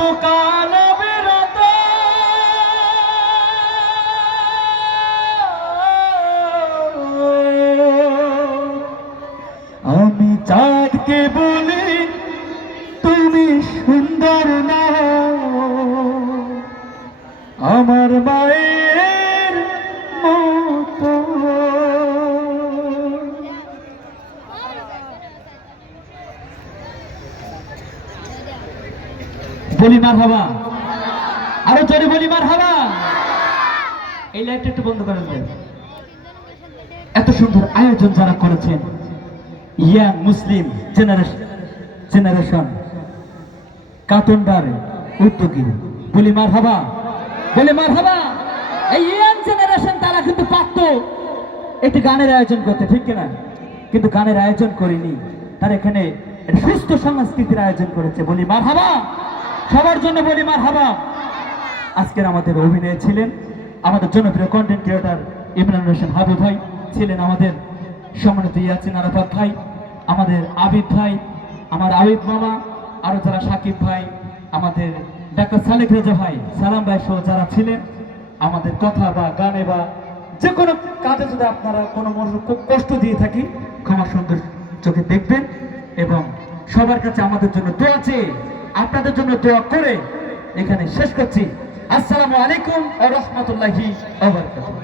অন্ধকার বিরত আমি চাঁদকে বলি তুমি সুন্দর না আমার মায়ের মতো। বলি মারহাবা, আরো জোরে বলি মারহাবা। এই লাইটটা একটু বন্ধ করেন ভাই। এত সুন্দর আয়োজন যারা করেছেন ইয়াং মুসলিম জেনারেশন কাতন্ডার উদ্যোগী, বলি মারহাবা, বলি মারহাবা। এই ইয়াং জেনারেশন তারা কিন্তু পারত একটি গানের আয়োজন করতে, ঠিক কিনা? কিন্তু গানের আয়োজন করেনি, তারা এখানে সুস্থ সংস্কৃতির আয়োজন করেছে। বলি মারহাবা, সবার জন্য বলি মারহাবা। আজকের আমাদের অভিনয় ছিলেন আমাদের জনপ্রিয় কন্টেন্ট ক্রিয়েটর ইমরান হোসেন হাবিব ভাই, ছিলেন আমাদের সম্মানিত ইয়াসিন আরাফাত ভাই, আমাদের আবিদ ভাই, আমার আবিদ মামা, আরো যারা সাকিব ভাই, আমাদের ডাক্তার সালেক রেজা ভাই, সালাম ভাই সহ যারা ছিলেন। আমাদের কথা বা গানে বা যে কোনো কাজে যদি আপনারা কোনো মনোযোগ কষ্ট দিয়ে থাকি, ক্ষমা সুন্দর চোখে দেখবেন এবং সবার কাছে আমাদের জন্য দোয়া চেয়ে আপনাদের জন্য দোয়া করে এখানে শেষ করছি। আসসালামু আলাইকুম ওয়া রাহমাতুল্লাহি ওয়া বারাকাতুহু।